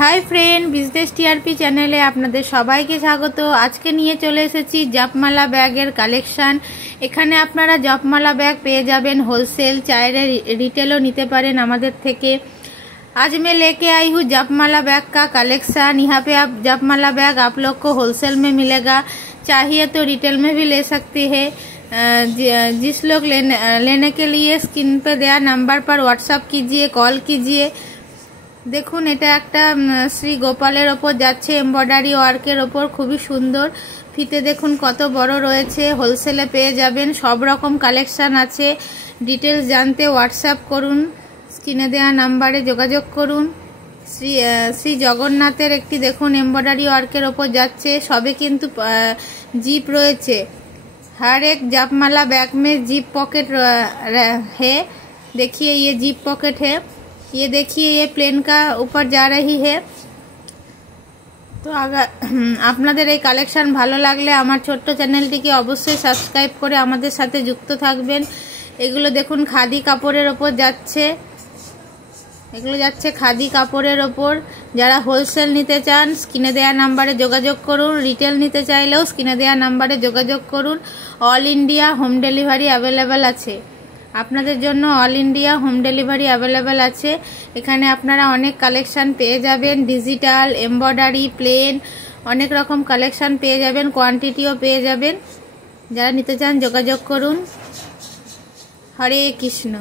High friend business TRP चैनेले आपनादेर सबाइके स्वागत। आज के निये चले एसेछि जपमाला बैगेर कालेक्शन। एखाने आपनारा जपमाला बैग पेये जाबेन होलसेल, चाइले रिटेलও निते पारेन आमादेर थेके। आज मैं लेके आई हूँ जपमाला बैग का कलेक्शन। यहाँ पे आप जपमाला बैग आप लोग को होलसेल में मिलेगा, चाहिए तो रिटेल में भी ले सकते हैं। जिस लोग लेने के लिए स्क्रीन पे दिया नंबर पर व्हाट्सअप कीजिए, कॉल कीजिए। देखुन এটা একটা শ্রী গোপালের ওপর যাচ্ছে এমব্রয়ডারি ওয়ার্কের ওপর, খুবই সুন্দর। ফিতে দেখুন কত বড় রয়েছে, হোলসেলে পেয়ে যাবেন। সব রকম কালেকশন আছে। ডিটেইলস জানতে হোয়াটসঅ্যাপ করুন, স্ক্রিনে দেওয়া নম্বরে যোগাযোগ করুন। শ্রী জগন্নাথের একটি দেখুন এমব্রয়ডারি ওয়ার্কের ওপর যাচ্ছে, সবে কিন্তু জিপ রয়েছে। हर एक जपमाला बैग में जिप पॉकेट है। देखिए ये जिप पॉकेट है, ये देखिए ये प्लेन का ऊपर जा रही है। तो अगर আপনাদের এই কালেকশন ভালো লাগলে আমার ছোট্ট চ্যানেলটিকে অবশ্যই সাবস্ক্রাইব করে আমাদের সাথে যুক্ত থাকবেন। এগুলো দেখুন খাদি কাপড়ের ওপর যাচ্ছে, এগুলো যাচ্ছে খাদি কাপড়ের ওপর। যারা হোলসেল নিতে চান স্ক্রিনে দেওয়া নম্বরে যোগাযোগ করুন, রিটেল নিতে চাইলেও স্ক্রিনে দেওয়া নম্বরে যোগাযোগ করুন। All India home delivery available আছে আপনাদের জন্য, all India home delivery available আছে। এখানে আপনারা অনেক কালেকশন পেয়ে যাবেন, ডিজিটাল, এমব্রয়ডারি, প্লেন, অনেক রকম কালেকশন পেয়ে যাবেন, কোয়ান্টিটিও পেয়ে যাবেন। যারা নিতে চান যোগাযোগ করুন। হরে কৃষ্ণ।